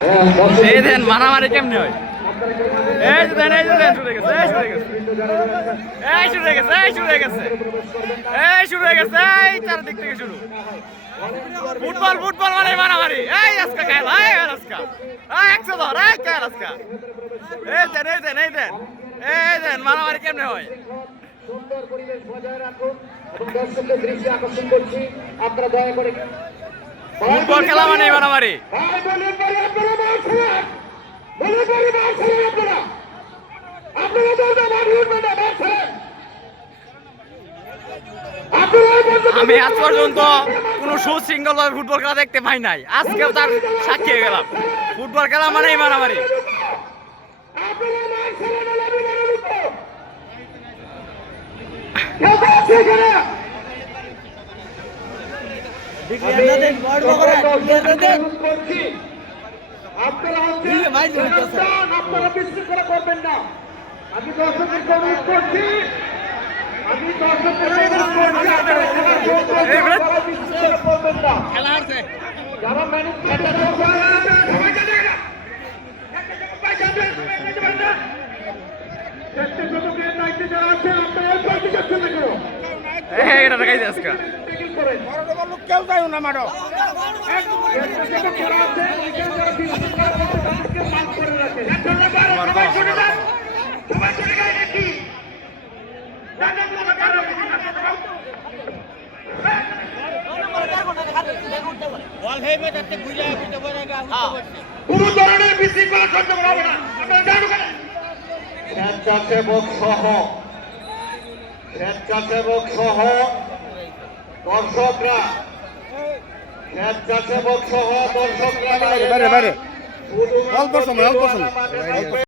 এই দেন মারামারি কেমনে হয়? এই যে দেন শুরু হয়ে গেছে, শুরু হয়ে গেছে, এই চারদিক থেকে শুরু। ফুটবল মানে মারামারি। এই আজকে খেলা, আজকে 100 ধর, আজকে এই দেন মারামারি কেমনে হয়? সুন্দর পরিবেশ বজায় রাখুন এবং দর্শকদের দৃষ্টি আকর্ষণ করছি, আপনারা দয়া করে ফুটবল খেলা মানে মারামারি। আমি আজ পর্যন্ত কোন সুশৃঙ্খল ভাবে ফুটবল খেলা দেখতে পাই নাই, আজকেও তার সাক্ষী হয়ে গেলাম। ফুটবল খেলা মানেই মারামারি। আপনারা বিশৃঙ্খলা করবেন না। আমি দর্শকদেরকে অনুরোধ করছি, করবেন না। যারা কেউ যাই না মারো কোন ধরনের বিশৃঙ্খলা সহ্য করা হবে না। স্বেচ্ছাসেবক সহ দর্শকরা অল্প সময়